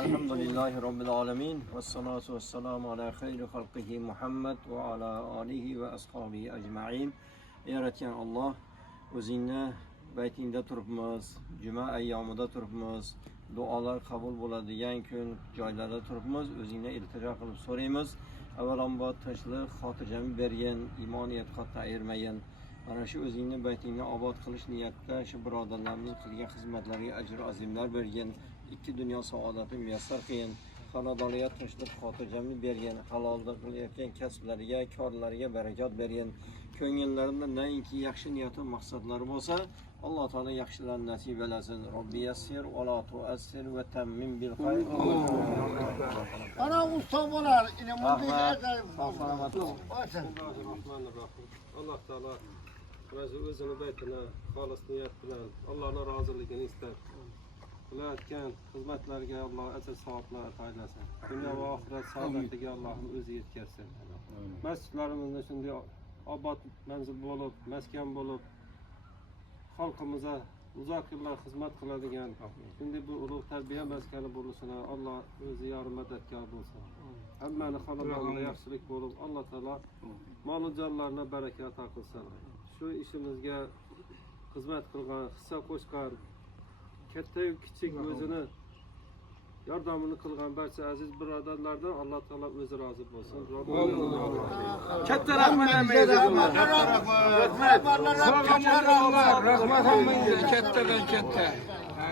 Elhamdülillahi Rabbil alemin. Vessalatu vesselamu ala khayri halqihi Muhammed ve ala alihi ve ashabihi ecma'in. Yaratgan Allah, o'zingni baytingda turibmiz, juma ayyomida turibmiz, duolar qabul bo'ladigan kun joylarda turibmiz. O'zingni iltijo qilib so'raymiz. Avvalambor tinchlik, xotirjamlik bergin, iymon e'tiqodda ayirmagin. Mana shu o'zingni baytingni obod qilish niyatida shu birodarlarimiz qilgan xizmatlarga ajr azimlar bergin. İki dünya saadeti müyesser kıyın, xonadoniga tinchlik, xotirjamlik bergin, halolda qilayotgan kasblariga, korlariga barakat bergin. Ko'ngillarida nainki yaxshi niyati, maqsadlari bo'lsa, Alloh taolo yaxshilarni nasib etasin. Robbi yassir va la tu'assir va tammim bil xayr. Ana ustalar, ine Allah taolo o'zini baytini xolis niyat bilan Allohning roziligini istab qilayotgan xizmatlarga Alloh ajr savoblar aylasin. Dunyo va oxirat saodatiga Allohning o'zi yetkazsin. Masjidlarimizni shunday obod manzil bo'lib, maskan bo'lib, xalqimizga uzoq yillar xizmat qiladigan shunday bir ulug' tarbiya maskani bo'lishini Alloh o'zi yor madadkor bo'lsin. Hammani xonadonida yaxshilik bo'lib, Alloh taolo mol jonlarga baraka ato qilsin. Shu ishimizga xizmat qilgan, hissa qo'shgan, katta-yu kichik o'zini yordamini qilgan barcha aziz birodarlardan Alloh taolo o'zi rozi bo'lsin. Katta rahmat hammaga. Rahmat hammaga. Kattadan katta.